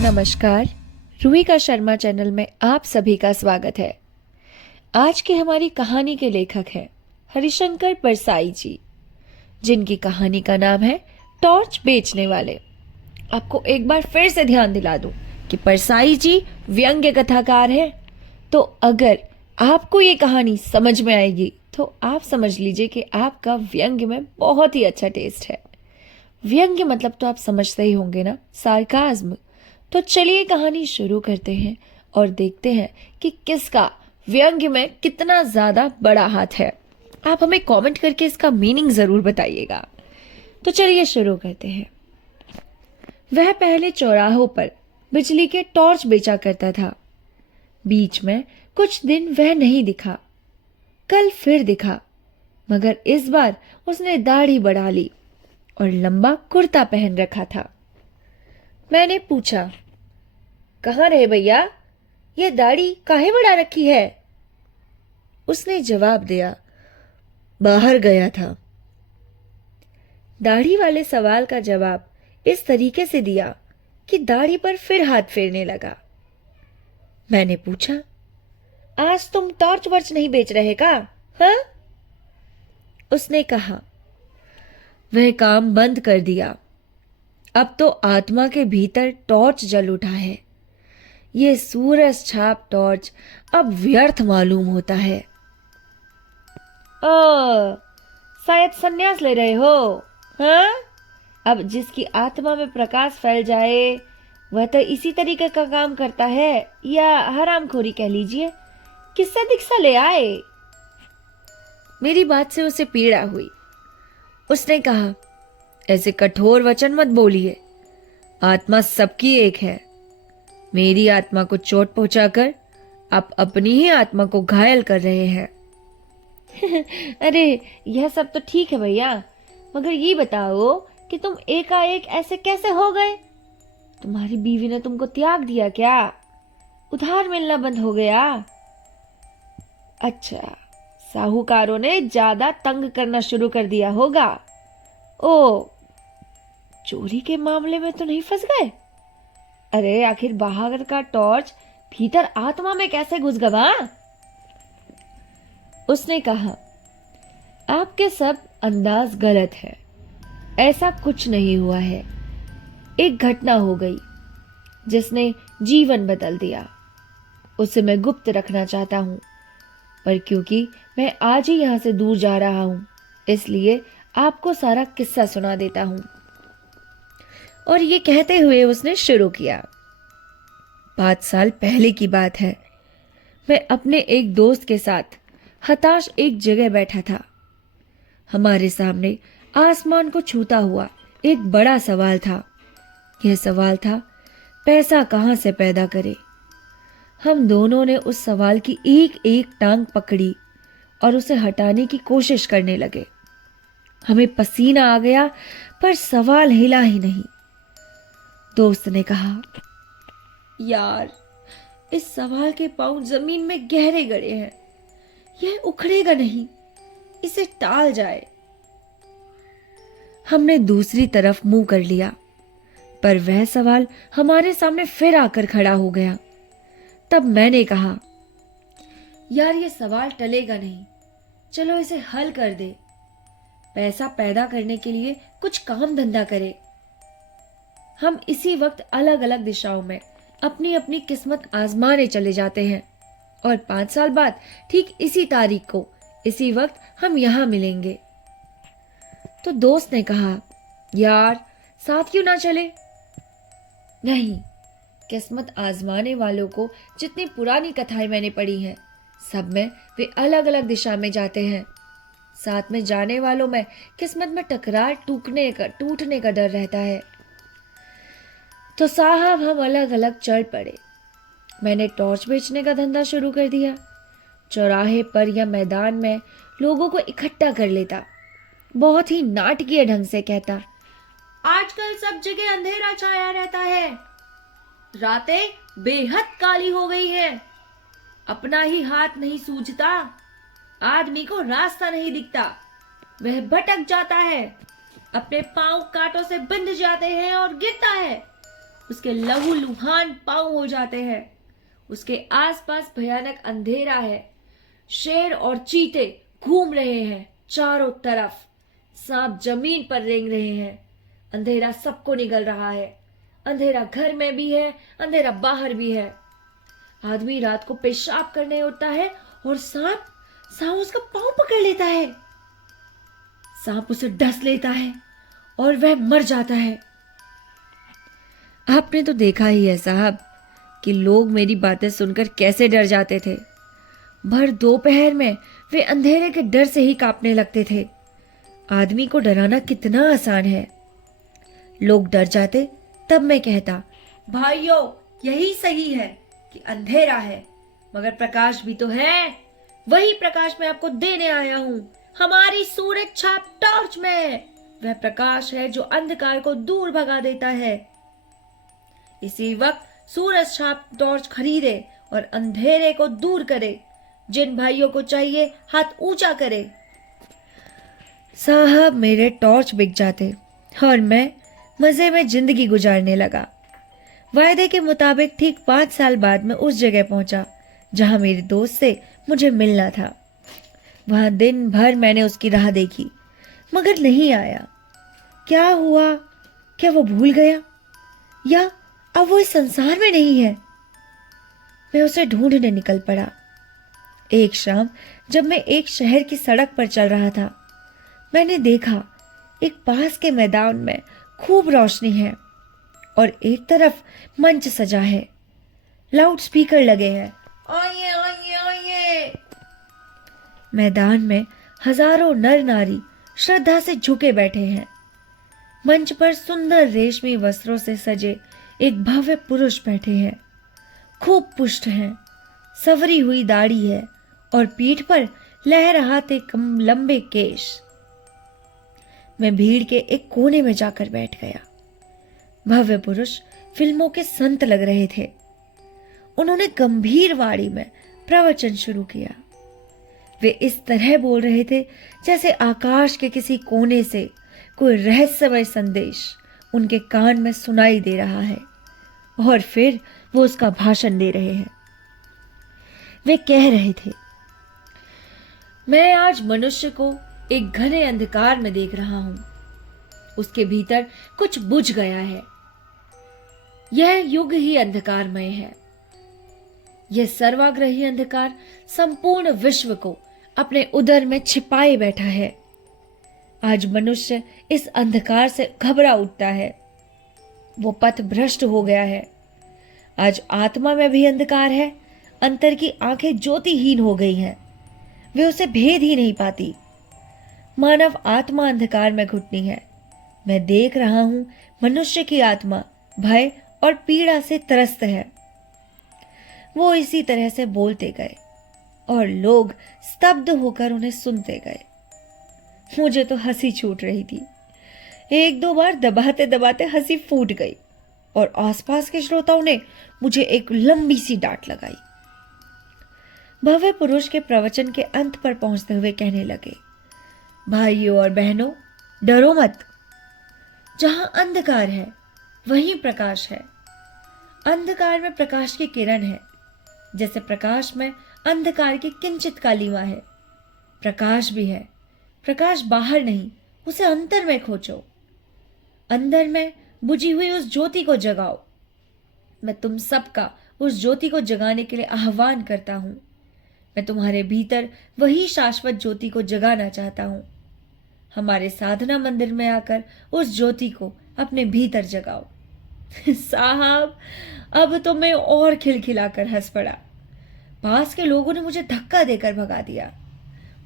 नमस्कार। रूहिका शर्मा चैनल में आप सभी का स्वागत है। आज की हमारी कहानी के लेखक हैं हरिशंकर परसाई जी, जिनकी कहानी का नाम है टॉर्च बेचने वाले। आपको एक बार फिर से ध्यान दिला दूं कि परसाई जी व्यंग्य कथाकार हैं, तो अगर आपको ये कहानी समझ में आएगी तो आप समझ लीजिए कि आपका व्यंग्य में बहुत ही अच्छा टेस्ट है। व्यंग्य मतलब तो आप समझते ही होंगे ना, सार्काज्म। तो चलिए कहानी शुरू करते हैं और देखते हैं कि किसका व्यंग्य में कितना ज्यादा बड़ा हाथ है। आप हमें कमेंट करके इसका मीनिंग जरूर बताइएगा। तो चलिए शुरू करते हैं। वह पहले चौराहों पर बिजली के टॉर्च बेचा करता था। बीच में कुछ दिन वह नहीं दिखा। कल फिर दिखा, मगर इस बार उसने दाढ़ी बढ़ा ली और लंबा कुर्ता पहन रखा था। मैंने पूछा, कहाँ रहे भैया? ये दाढ़ी काहे बढ़ा रखी है? उसने जवाब दिया, बाहर गया था। दाढ़ी वाले सवाल का जवाब इस तरीके से दिया कि दाढ़ी पर फिर हाथ फेरने लगा। मैंने पूछा, आज तुम टॉर्च वर्च नहीं बेच रहे का? हाँ? उसने कहा, वह काम बंद कर दिया। अब तो आत्मा के भीतर टॉर्च जल उठा है। ये सूरज छाप टॉर्च अब व्यर्थ मालूम होता है। ओ, शायद संन्यास ले रहे हो? हाँ? अब जिसकी आत्मा में प्रकाश फैल जाए वह तो इसी तरीके का काम करता है, या हरामखोरी कह लीजिए। किससे दीक्षा ले आए? मेरी बात से उसे पीड़ा हुई। उसने कहा, ऐसे कठोर वचन मत बोलिए। आत्मा सबकी एक है। मेरी आत्मा को चोट पहुंचाकर आप अपनी ही आत्मा को घायल कर रहे हैं। अरे यह सब तो ठीक है भैया, मगर ये बताओ कि तुम एकाएक ऐसे कैसे हो गए? तुम्हारी बीवी ने तुमको त्याग दिया क्या? उधार मिलना बंद हो गया? अच्छा, साहूकारों ने ज्यादा तंग करना शुरू कर दिया होगा। ओ, चोरी के मामले में तो नहीं फंस गए? अरे आखिर बाहर का टॉर्च भीतर आत्मा में कैसे घुस गया? उसने कहा, आपके सब अंदाज गलत है। ऐसा कुछ नहीं हुआ है। एक घटना हो गई जिसने जीवन बदल दिया। उसे मैं गुप्त रखना चाहता हूं, पर क्योंकि मैं आज ही यहां से दूर जा रहा हूं, इसलिए आपको सारा किस्सा सुना देता हूं। और ये कहते हुए उसने शुरू किया। 5 साल पहले की बात है। मैं अपने एक दोस्त के साथ हताश एक जगह बैठा था। हमारे सामने आसमान को छूता हुआ एक बड़ा सवाल था। यह सवाल था, पैसा कहां से पैदा करे? हम दोनों ने उस सवाल की एक एक टांग पकड़ी और उसे हटाने की कोशिश करने लगे। हमें पसीना आ गया, पर सवाल हिला ही नहीं। दोस्त ने कहा, यार, इस सवाल के पांव जमीन में गहरे गड़े हैं। यह उखड़ेगा नहीं, इसे टाल जाए। हमने दूसरी तरफ मुंह कर लिया, पर वह सवाल हमारे सामने फिर आकर खड़ा हो गया। तब मैंने कहा, यार, ये सवाल टलेगा नहीं, चलो इसे हल कर दे। पैसा पैदा करने के लिए कुछ काम धंधा करे। हम इसी वक्त अलग अलग दिशाओं में अपनी अपनी किस्मत आजमाने चले जाते हैं, और 5 साल बाद ठीक इसी तारीख को इसी वक्त हम यहां मिलेंगे। तो दोस्त ने कहा, यार, साथ क्यों ना चले? नहीं, किस्मत आजमाने वालों को जितनी पुरानी कथाएं मैंने पढ़ी हैं, सब में वे अलग अलग दिशा में जाते हैं। साथ में जाने वालों में किस्मत में टकरार टूटने का डर रहता है। तो साहब हम अलग अलग चल पड़े। मैंने टॉर्च बेचने का धंधा शुरू कर दिया। चौराहे पर या मैदान में लोगों को इकट्ठा कर लेता। बहुत ही नाटकीय ढंग से कहता, आजकल सब जगह अंधेरा छाया रहता है। रातें बेहद काली हो गई हैं। अपना ही हाथ नहीं सूझता। आदमी को रास्ता नहीं दिखता। वह भटक जाता है। अपने पांव कांटों से बंध जाते हैं और गिरता है। उसके लहूलुहान पांव हो जाते हैं। उसके आसपास भयानक अंधेरा है। शेर और चीते घूम रहे हैं चारों तरफ। सांप जमीन पर रेंग रहे हैं। अंधेरा सबको निगल रहा है। अंधेरा घर में भी है, अंधेरा बाहर भी है। आदमी रात को पेशाब करने उठता है और सांप सांप उसका पांव पकड़ लेता है। सांप उसे डस लेता है और वह मर जाता है। आपने तो देखा ही है साहब कि लोग मेरी बातें सुनकर कैसे डर जाते थे। भर दोपहर में वे अंधेरे के डर से ही कांपने लगते थे। आदमी को डराना कितना आसान है। लोग डर जाते तब मैं कहता, भाइयों यही सही है कि अंधेरा है मगर प्रकाश भी तो है। वही प्रकाश मैं आपको देने आया हूं। हमारी सूरज छाप टॉर्च में वह प्रकाश है जो अंधकार को दूर भगा देता है। इसी वक्त सूरज छाप टॉर्च खरीदे और अंधेरे को दूर करे। जिन भाइयों को चाहिए हाथ ऊंचा करे। साहब मेरे टॉर्च बिक जाते और मैं मजे में जिंदगी गुजारने लगा। वायदे के मुताबिक ठीक 5 साल बाद मैं उस जगह पहुंचा जहां मेरे दोस्त से मुझे मिलना था। वहां दिन भर मैंने उसकी राह देखी मगर नहीं आया। क्या हुआ? क्या वो भूल गया या अब वो इस संसार में नहीं है? मैं उसे ढूंढने निकल पड़ा। एक शाम जब मैं एक शहर की सड़क पर चल रहा था, मैंने देखा एक पास के मैदान में खूब रोशनी है और एक तरफ मंच सजा है। लाउड स्पीकर लगे हैं। आइए आइए आइए। मैदान में हजारों नर नारी श्रद्धा से झुके बैठे हैं। मंच पर सुंदर रेशमी वस्त्रों से सजे एक भव्य पुरुष बैठे हैं। खूब पुष्ट हैं, सवरी हुई दाढ़ी है और पीठ पर लहराते लंबे केश। मैं भीड़ के एक कोने में जाकर बैठ गया। भव्य पुरुष फिल्मों के संत लग रहे थे। उन्होंने गंभीर वाणी में प्रवचन शुरू किया। वे इस तरह बोल रहे थे जैसे आकाश के किसी कोने से कोई रहस्यमय संदेश उनके कान में सुनाई दे रहा है और फिर वो उसका भाषण दे रहे हैं। वे कह रहे थे, मैं आज मनुष्य को एक घने अंधकार में देख रहा हूं। उसके भीतर कुछ बुझ गया है। यह युग ही अंधकारमय है। यह सर्वाग्राही अंधकार संपूर्ण विश्व को अपने उदर में छिपाए बैठा है। आज मनुष्य इस अंधकार से घबरा उठता है। वो पथ भ्रष्ट हो गया है। आज आत्मा में भी अंधकार है। अंतर की आंखें ज्योतिहीन हो गई हैं। वे उसे भेद ही नहीं पाती। मानव आत्मा अंधकार में घुटनी है। मैं देख रहा हूं मनुष्य की आत्मा भय और पीड़ा से त्रस्त है। वो इसी तरह से बोलते गए और लोग स्तब्ध होकर उन्हें सुनते गए। मुझे तो हंसी छूट रही थी। 1-2 बार दबाते दबाते हंसी फूट गई और आसपास के श्रोताओं ने मुझे एक लंबी सी डांट लगाई। भव्य पुरुष के प्रवचन के अंत पर पहुंचते हुए कहने लगे, भाइयों और बहनों, डरो मत। जहां अंधकार है वहीं प्रकाश है। अंधकार में प्रकाश की किरण है, जैसे प्रकाश में अंधकार की किंचित कालिमा है। प्रकाश भी है। प्रकाश बाहर नहीं, उसे अंतर में खोजो। अंदर में बुझी हुई उस ज्योति को जगाओ। मैं तुम सबका उस ज्योति को जगाने के लिए आह्वान करता हूं। मैं तुम्हारे भीतर वही शाश्वत ज्योति को जगाना चाहता हूं। हमारे साधना मंदिर में आकर उस ज्योति को अपने भीतर जगाओ। साहब, अब तो मैं और खिलखिलाकर हंस पड़ा। पास के लोगों ने मुझे धक्का देकर भगा दिया।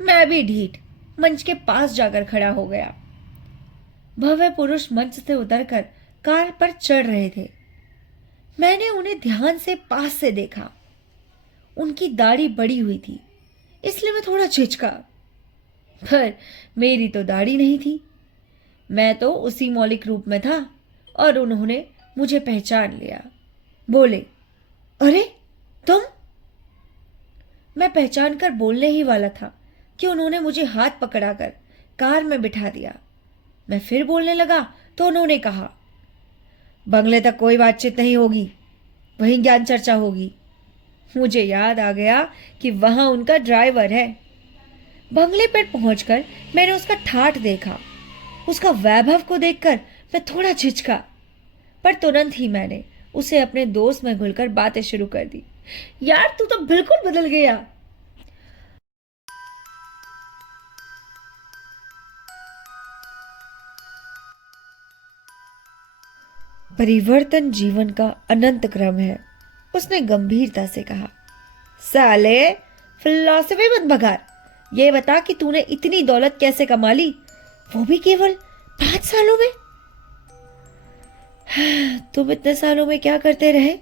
मैं भी ढीठ मंच के पास जाकर खड़ा हो गया। भव्य पुरुष मंच से उतरकर कार पर चढ़ रहे थे। मैंने उन्हें ध्यान से पास से देखा। उनकी दाढ़ी बड़ी हुई थी, इसलिए मैं थोड़ा झिझका, पर मेरी तो दाढ़ी नहीं थी। मैं तो उसी मौलिक रूप में था और उन्होंने मुझे पहचान लिया। बोले, अरे तुम? मैं पहचान कर बोलने ही वाला था कि उन्होंने मुझे हाथ पकड़ाकर कार में बिठा दिया। मैं फिर बोलने लगा तो उन्होंने कहा, बंगले तक कोई बातचीत नहीं होगी, वहीं ज्ञान चर्चा होगी। मुझे याद आ गया कि वहां उनका ड्राइवर है। बंगले पर पहुंचकर मैंने उसका ठाठ देखा। उसका वैभव को देखकर मैं थोड़ा झिझका, पर तुरंत ही मैंने उसे अपने दोस्त में घुलकर बातें शुरू कर दी। यार तू तो बिल्कुल बदल गया। परिवर्तन जीवन का अनंत क्रम है, उसने गंभीरता से कहा। साले, फिलॉसफी मत बघार। ये बता कि तूने इतनी दौलत कैसे कमा ली, वो भी केवल 5 सालों में। तुम इतने सालों में क्या करते रहे,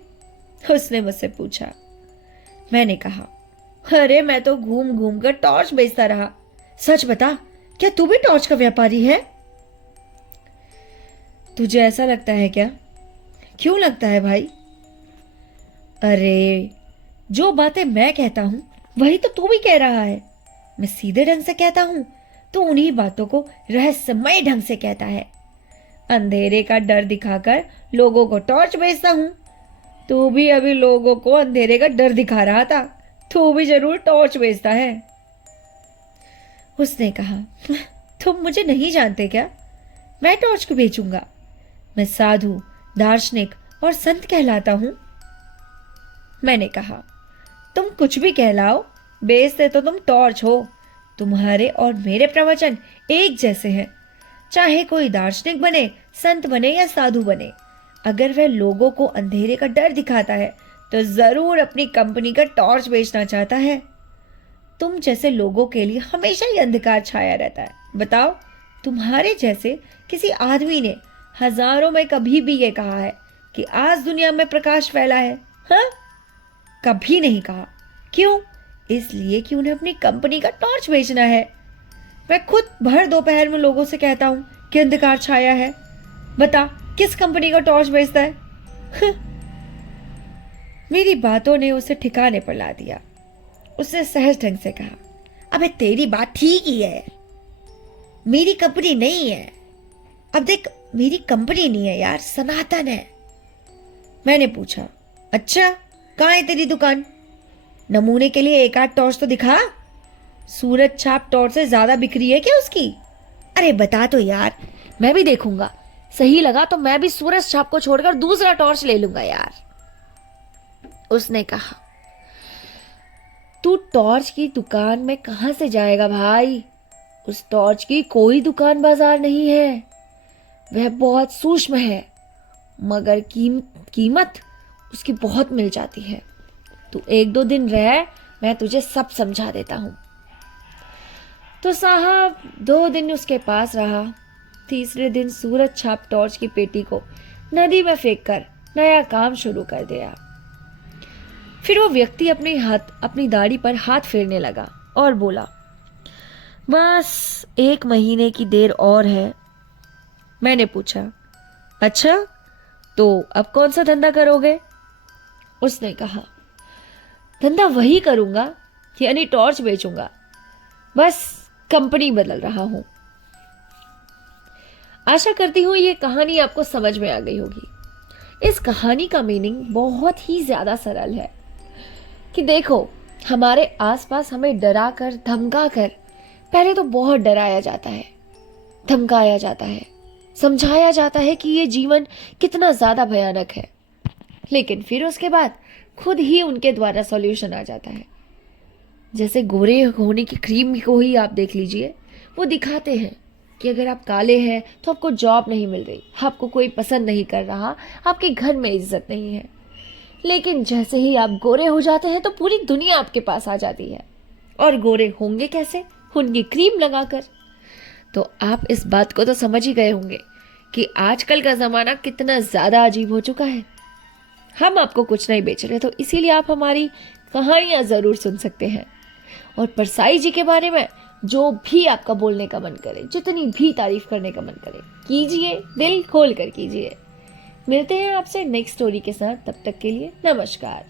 उसने मुझसे पूछा। मैंने कहा, अरे मैं तो घूम घूम कर टॉर्च बेचता रहा। सच बता, क्या तू भी टॉर्च का व्यापारी है? तुझे ऐसा लगता है क्या? क्यों लगता है भाई? अरे, जो बातें मैं कहता हूं वही तो तू भी कह रहा है। मैं सीधे ढंग से कहता हूं तो उन्हीं बातों को रहस्यमय ढंग से कहता है। अंधेरे का डर दिखाकर लोगों को टॉर्च बेचता हूं। तू भी अभी लोगों को अंधेरे का डर दिखा रहा था। तू भी जरूर टॉर्च बेचता है। उसने कहा, तुम मुझे नहीं जानते क्या? मैं टॉर्च को बेचूंगा? मैं साधु, दार्शनिक और संत कहलाता हूं। मैंने कहा, तुम कुछ भी कहलाओ, बेचते तो तुम टॉर्च हो। तुम्हारे और मेरे प्रवचन एक जैसे हैं। चाहे कोई दार्शनिक बने, संत बने या साधु बने, अगर वह लोगों को अंधेरे का डर दिखाता है तो जरूर अपनी कंपनी का टॉर्च बेचना चाहता है। तुम जैसे लोगों के लिए हमेशा ही अंधकार छाया रहता है। बताओ, तुम्हारे जैसे किसी आदमी ने हजारों में कभी भी ये कहा है कि आज दुनिया में प्रकाश फैला है? हाँ, कभी नहीं कहा। क्यों? इसलिए कि उन्हें अपनी कंपनी का टॉर्च बेचना है। मैं खुद भर दोपहर में लोगों से कहता हूं कि अंधकार छाया है। बता, किस कंपनी का टॉर्च बेचता है? मेरी बातों ने उसे ठिकाने पर ला दिया। उसने सहज ढंग से कहा, अबे तेरी बात ठीक ही है, मेरी कंपनी नहीं है। अब देख, मेरी कंपनी नहीं है यार, सनातन है। मैंने पूछा, अच्छा कहाँ है तेरी दुकान? नमूने के लिए एक आध टॉर्च तो दिखा। सूरज छाप टॉर्च से ज्यादा बिक्री है क्या उसकी? अरे बता तो यार, मैं भी देखूंगा। सही लगा तो मैं भी सूरज छाप को छोड़कर दूसरा टॉर्च ले लूंगा यार। उसने कहा, तू टॉर्च की दुकान में कहां से जाएगा भाई? उस टॉर्च की कोई दुकान बाजार नहीं है। वह बहुत सूक्ष्म है, मगर कीमत उसकी बहुत मिल जाती है। तू 1-2 दिन रह, मैं तुझे सब समझा देता हूं। तो साहब 2 दिन उसके पास रहा। तीसरे दिन सूरज छाप टॉर्च की पेटी को नदी में फेंककर नया काम शुरू कर दिया। फिर वो व्यक्ति अपनी दाढ़ी पर हाथ फेरने लगा और बोला, बस 1 महीने की देर और है। मैंने पूछा, अच्छा तो अब कौन सा धंधा करोगे? उसने कहा, धंधा वही करूंगा, यानी टॉर्च बेचूंगा। बस कंपनी बदल रहा हूं। आशा करती हूं ये कहानी आपको समझ में आ गई होगी। इस कहानी का मीनिंग बहुत ही ज्यादा सरल है कि देखो, हमारे आसपास हमें डरा कर, धमका कर, पहले तो बहुत डराया जाता है, धमकाया जाता है, समझाया जाता है कि ये जीवन कितना ज्यादा भयानक है। लेकिन फिर उसके बाद खुद ही उनके द्वारा सॉल्यूशन आ जाता है। जैसे गोरे होने की क्रीम को ही आप देख लीजिए, वो दिखाते हैं कि अगर आप काले हैं तो आपको जॉब नहीं मिल रही, आपको कोई पसंद नहीं कर रहा, आपके घर में इज्जत नहीं है। लेकिन जैसे ही आप गोरे हो जाते हैं तो पूरी दुनिया आपके पास आ जाती है। और गोरे होंगे कैसे? उनकी क्रीम लगाकर। तो आप इस बात को तो समझ ही गए होंगे कि आजकल का जमाना कितना ज्यादा अजीब हो चुका है। हम आपको कुछ नहीं बेच रहे, तो इसीलिए आप हमारी कहानियां जरूर सुन सकते हैं। और परसाई जी के बारे में जो भी आपका बोलने का मन करे, जितनी भी तारीफ करने का मन करे, कीजिए, दिल खोल कर कीजिए। मिलते हैं आपसे नेक्स्ट स्टोरी के साथ। तब तक के लिए नमस्कार।